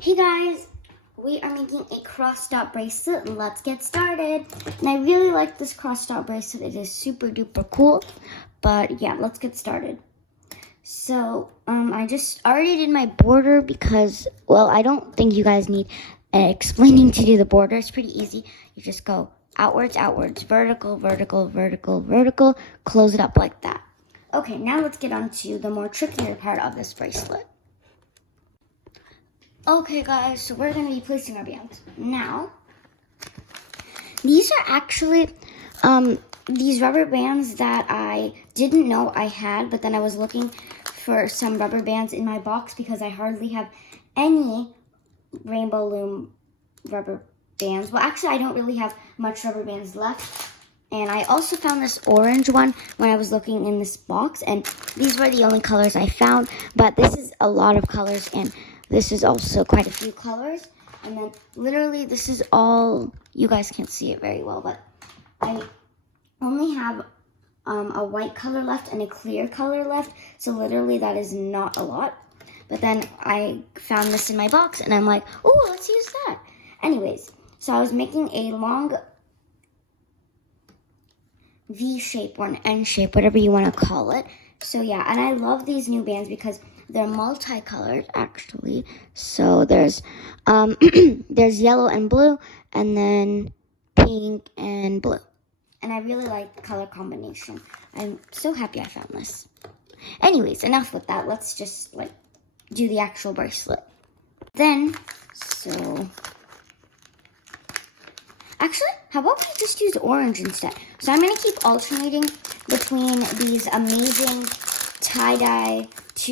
Hey guys, we are making a cross-dot bracelet and let's get started. And I really like this cross-dot bracelet. It is super duper cool. But yeah, let's get started. So I just already did my border because, well, I don't think you guys need explaining to do the border. It's pretty easy. You just go outwards, outwards, vertical, vertical, vertical, vertical, close it up like that. Okay, now let's get on to the more trickier part of this bracelet. Okay guys, so we're going to be placing our bands. Now, these are actually these rubber bands that I didn't know I had, but then I was looking for some rubber bands in my box because I hardly have any Rainbow Loom rubber bands. Well, actually, I don't really have much rubber bands left. And I also found this orange one when I was looking in this box, and these were the only colors I found, but this is a lot of colors, and this is also quite a few colors. And then literally this is all, you guys can't see it very well, but I only have a white color left and a clear color left. So literally that is not a lot. But then I found this in my box and I'm like, oh, let's use that. Anyways, so I was making a long V shape or an N shape, whatever you want to call it. So yeah, and I love these new bands because they're multicolored actually. So there's there's yellow and blue, and then pink and blue. And I really like the color combination. I'm so happy I found this. Anyways, enough with that. Let's just do the actual bracelet. Then, so actually, how about we just use orange instead? So I'm going to keep alternating between these amazing tie-dye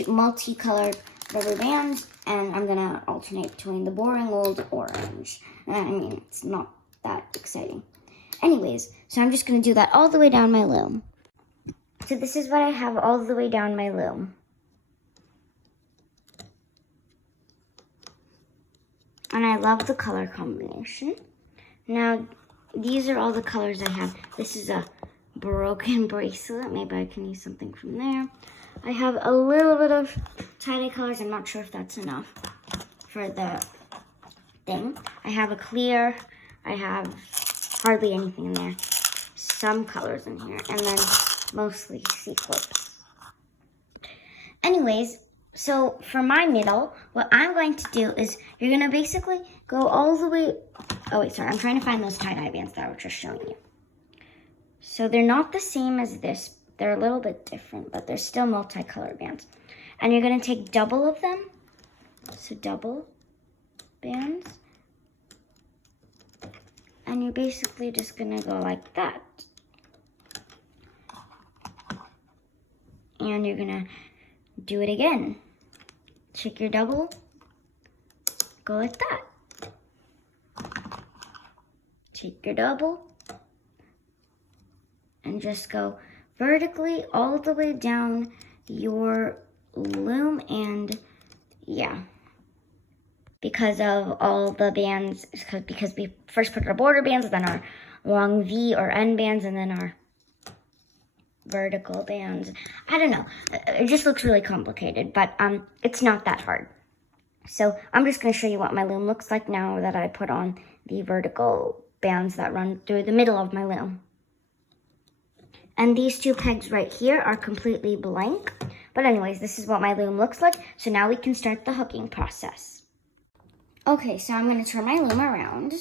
multicolored rubber bands, and I'm going to alternate between the boring old orange. I mean, it's not that exciting. Anyways, so I'm just going to do that all the way down my loom. So this is what I have all the way down my loom. And I love the color combination. Now, these are all the colors I have. This is a broken bracelet. Maybe I can use something from there. I have a little bit of tie-dye colors. I'm not sure if that's enough for the thing. I have a clear. I have hardly anything in there. Some colors in here. And then mostly sequins. Anyways, so for my middle, what I'm going to do is you're going to basically go all the way. Oh, wait, sorry. I'm trying to find those tie-dye bands that I was just showing you. So they're not the same as this. They're a little bit different, but they're still multicolored bands. And you're going to take double of them. So double bands. And you're basically just going to go like that. And you're going to do it again. Take your double. Go like that. Take your double and just go vertically all the way down your loom, and yeah, because of all the bands, because we first put our border bands, then our long V or N bands, and then our vertical bands. I don't know, it just looks really complicated, but it's not that hard. So I'm just going to show you what my loom looks like now that I put on the vertical bands that run through the middle of my loom. And these two pegs right here are completely blank. But anyways, this is what my loom looks like. So now we can start the hooking process. Okay, so I'm going to turn my loom around.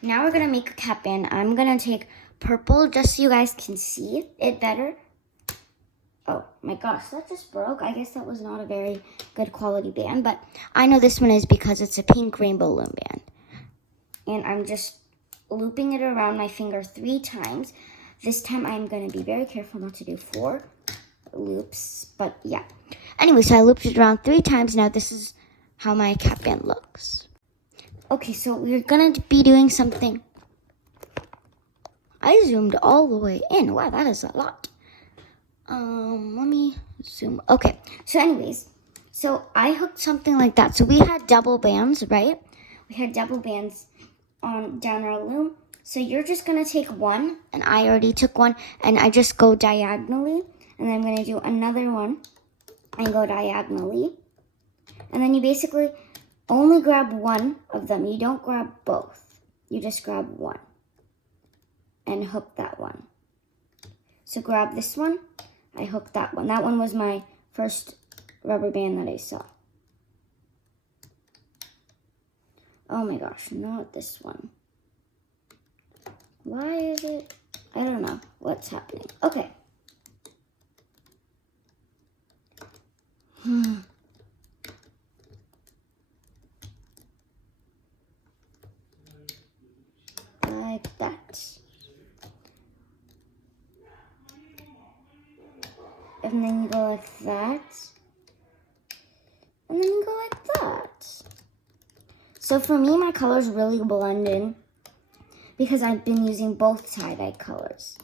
Now we're going to make a cap band. I'm going to take purple just so you guys can see it better. Oh my gosh, that just broke. I guess that was not a very good quality band, but I know this one is because it's a pink Rainbow Loom band. And I'm just looping it around my finger 3 times. This time I'm going to be very careful not to do 4 loops, but yeah. Anyway, so I looped it around 3 times. Now this is how my cap band looks. Okay, so we're going to be doing something. I zoomed all the way in. Wow, that is a lot. Let me zoom. Okay, so anyways, so I hooked something like that. So we had double bands, right? We had double bands on down our loom. So you're just going to take one, and I already took one, and I just go diagonally, and then I'm going to do another one and go diagonally. And then you basically only grab one of them. You don't grab both. You just grab one and hook that one. So grab this one. I hooked that one. That one was my first rubber band that I saw. Oh my gosh, not this one. Why is it? I don't know what's happening. Okay. Like that. And then you go like that. And then you go like that. So for me, my colors really blend in because I've been using both tie-dye colors.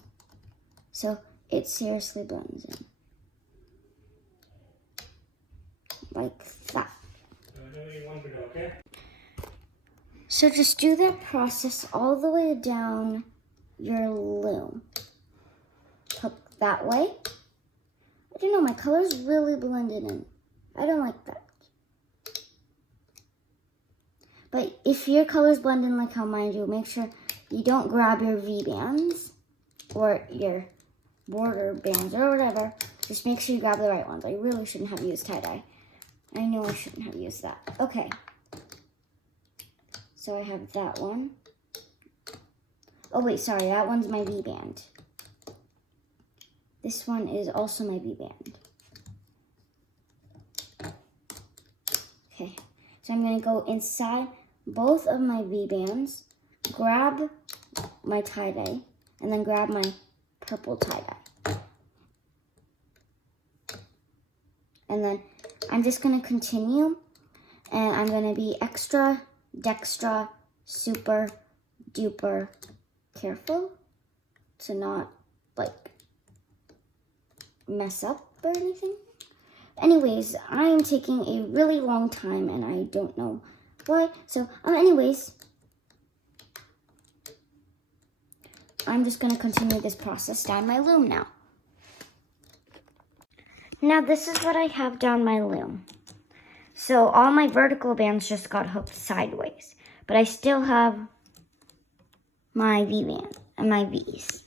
So it seriously blends in. Like that. So just do that process all the way down your loom. Hook that way. I don't know, my colors really blended in. I don't like that. But if your colors blend in like how mine do, make sure you don't grab your V-bands or your border bands or whatever. Just make sure you grab the right ones. I really shouldn't have used tie-dye. I know I shouldn't have used that. Okay. So I have that one. Oh wait, sorry, that one's my V-band. This one is also my V-band. Okay, so I'm gonna go inside both of my V-bands, grab my tie-dye, and then grab my purple tie-dye. And then I'm just gonna continue, and I'm gonna be extra, dextra, super, duper careful to not like mess up or anything. Anyways, I am taking a really long time and I don't know why. So, anyways, I'm just going to continue this process down my loom now. Now, this is what I have down my loom. So, all my vertical bands just got hooked sideways, but I still have my V-band and my V's.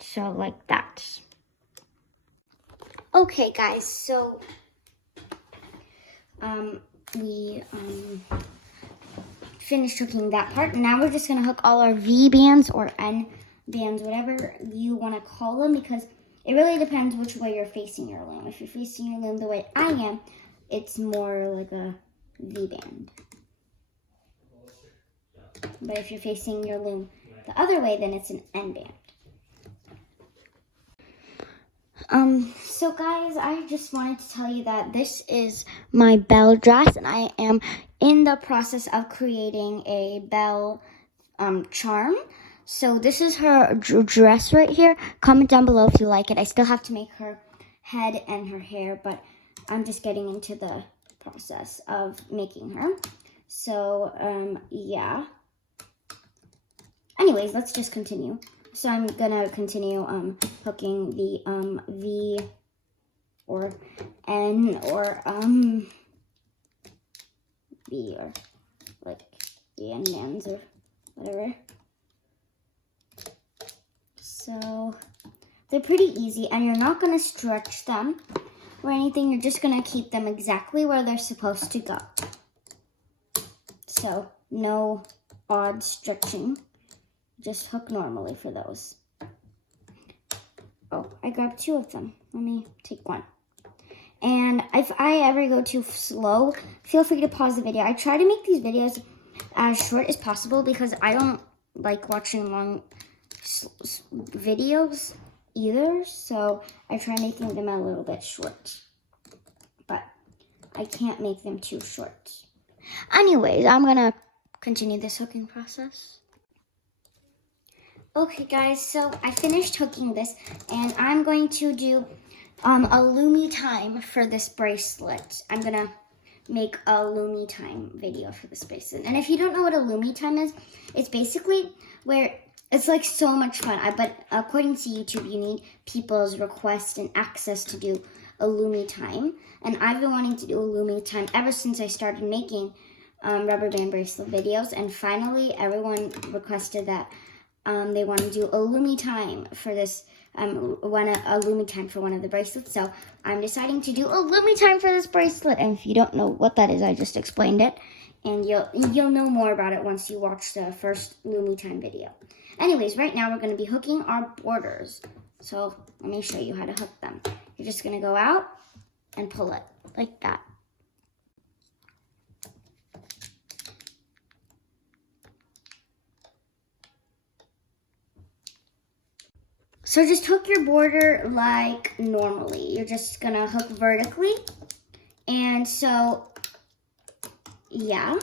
So like that. Okay guys, so we finished hooking that part. Now we're just gonna hook all our V bands or N bands, whatever you wanna call them, because it really depends which way you're facing your loom. If you're facing your loom the way I am, it's more like a V band. But if you're facing your loom the other way, then it's an N band. So guys, I just wanted to tell you that this is my bell dress, and I am in the process of creating a bell charm. So this is her dress right here. Comment down below if you like it. I still have to make her head and her hair, but I'm just getting into the process of making her. So, yeah. Anyways, let's just continue. So I'm gonna continue hooking the V or N or B or like the N bands or whatever. So they're pretty easy, and you're not gonna stretch them or anything. You're just gonna keep them exactly where they're supposed to go. So no odd stretching. Just hook normally for those. Oh, I grabbed two of them. Let me take one. And if I ever go too slow, feel free to pause the video. I try to make these videos as short as possible because I don't like watching long videos either. So I try making them a little bit short. But I can't make them too short. Anyways, I'm going to continue this hooking process. Okay guys, so I finished hooking this, and I'm going to do a loomy time for this bracelet. I'm gonna make a loomy time video for this bracelet. And if you don't know what a loomy time is, it's basically where it's like so much fun. But according to YouTube, you need people's requests and access to do a Lumi time. And I've been wanting to do a Lumi time ever since I started making rubber band bracelet videos. And finally, everyone requested that they want to do a Lumi time for this, a Lumi time for one of the bracelets. So I'm deciding to do a Lumi time for this bracelet. And if you don't know what that is, I just explained it. And you'll know more about it once you watch the first Lumi time video. Anyways, right now we're going to be hooking our borders. So let me show you how to hook them. You're just going to go out and pull it like that. So just hook your border like normally. You're just going to hook vertically. And so, yeah,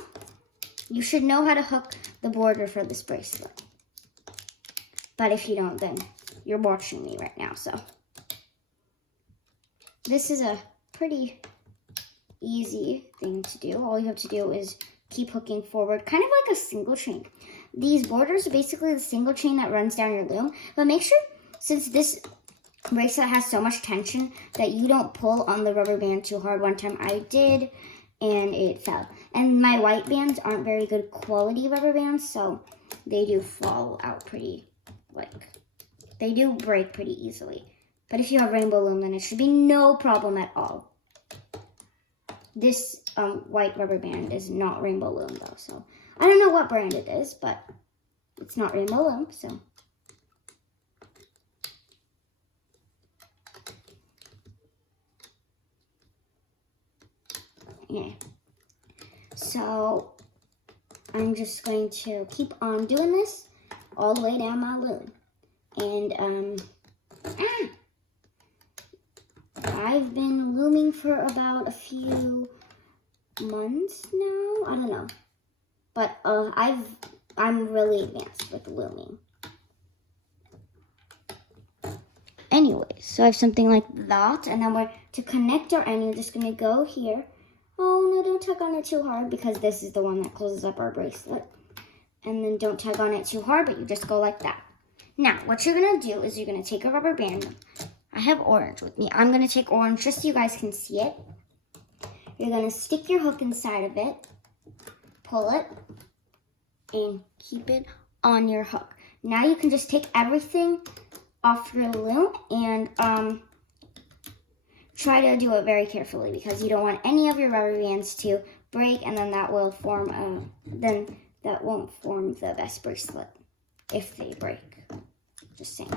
you should know how to hook the border for this bracelet. But if you don't, then you're watching me right now, so. This is a pretty easy thing to do. All you have to do is keep hooking forward, kind of like a single chain. These borders are basically the single chain that runs down your loom, but make sure, since this bracelet has so much tension, that you don't pull on the rubber band too hard. One time I did, and it fell. And my white bands aren't very good quality rubber bands, so they do fall out pretty, they do break pretty easily. But if you have rainbow loom, then it should be no problem at all. This white rubber band is not rainbow loom though, so I don't know what brand it is, but it's not rainbow loom, so. Yeah. So I'm just going to keep on doing this all the way down my loom. And I've been looming for about a few months now. I don't know, but I'm really advanced with looming. Anyways, so I have something like that, and then to connect our end, you're just gonna go here. Oh no, don't tug on it too hard because this is the one that closes up our bracelet. And then don't tug on it too hard, but you just go like that. Now, what you're gonna do is you're gonna take a rubber band. I have orange with me. I'm gonna take orange just so you guys can see it. You're gonna stick your hook inside of it, pull it, and keep it on your hook. Now you can just take everything off your loom and try to do it very carefully because you don't want any of your rubber bands to break, and then that will form that won't form the best bracelet if they break. Just saying.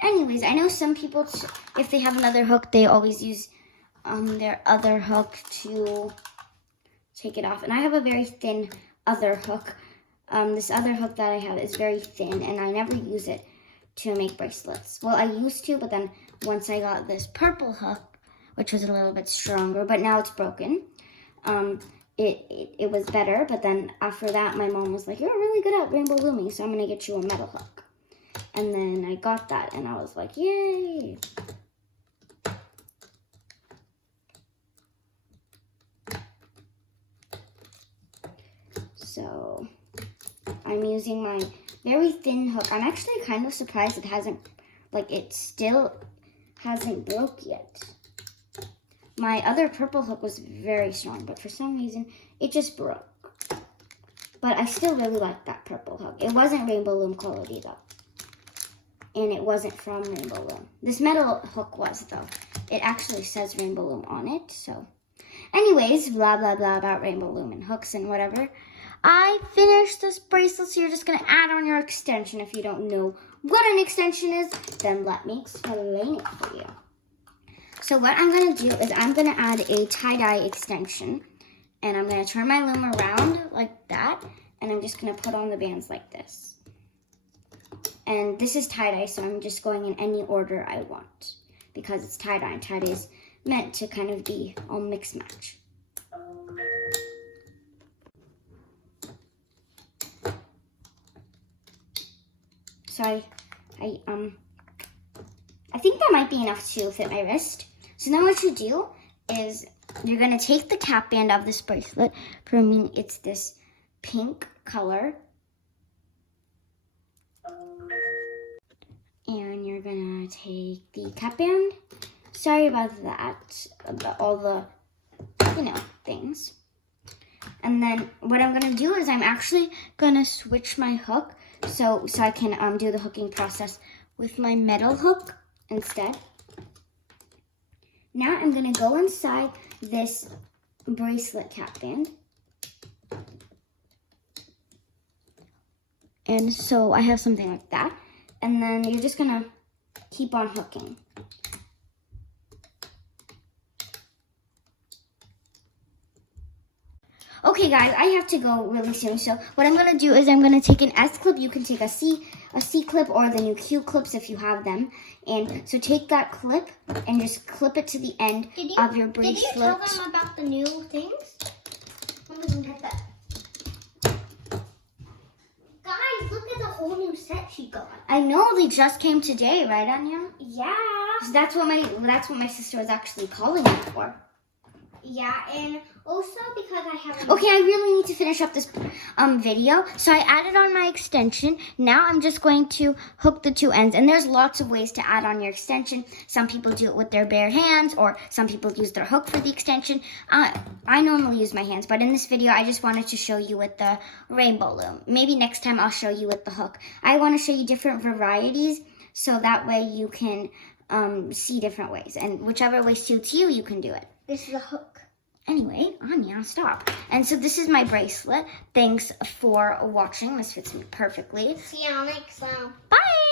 Anyways, I know some people, if they have another hook, they always use their other hook to take it off. And I have a very thin other hook. This other hook that I have is very thin, and I never use it to make bracelets. Well, I used to, but then once I got this purple hook, which was a little bit stronger, but now it's broken, it was better. But then after that, my mom was like, "You're really good at rainbow looming, so I'm gonna get you a metal hook." And then I got that, and I was like, yay! So I'm using my very thin hook. I'm actually kind of surprised it still hasn't broke yet. My other purple hook was very strong, but for some reason, it just broke. But I still really like that purple hook. It wasn't rainbow loom quality though. And it wasn't from rainbow loom. This metal hook was though. It actually says rainbow loom on it, so. Anyways, blah, blah, blah about rainbow loom and hooks and whatever. I finished this bracelet, so you're just gonna add on your extension. If you don't know what an extension is, then let me explain it for you. So what I'm gonna do is I'm gonna add a tie-dye extension, and I'm gonna turn my loom around like that, and I'm just gonna put on the bands like this. And this is tie-dye, so I'm just going in any order I want because it's tie-dye, and tie-dye is meant to kind of be all mix-match. So I think that might be enough to fit my wrist. So now what you do is you're gonna take the cap band of this bracelet. For me, it's this pink color. And you're gonna take the cap band, sorry about that, about all the, things. And then what I'm gonna do is I'm actually gonna switch my hook so I can do the hooking process with my metal hook instead. Now I'm gonna go inside this bracelet cap band. And so I have something like that. And then you're just gonna keep on hooking. Okay guys, I have to go really soon. So what I'm gonna do is I'm gonna take an S clip. You can take a C clip or the new Q clips if you have them. And so take that clip and just clip it to the end of your bracelet. Did you tell them about the new things? Let me get that. Guys, look at the whole new set she got. I know, they just came today, right, Anya? Yeah. So that's what my sister was actually calling me for. Yeah, and also because I have. Okay, I really need to finish up this video. So I added on my extension. Now I'm just going to hook the two ends. And there's lots of ways to add on your extension. Some people do it with their bare hands, or some people use their hook for the extension. I normally use my hands, but in this video, I just wanted to show you with the rainbow loom. Maybe next time I'll show you with the hook. I want to show you different varieties, so that way you can see different ways. And whichever way suits you, you can do it. This is a hook. Anyway, Anya, stop. And so this is my bracelet. Thanks for watching. This fits me perfectly. See you next time. Bye!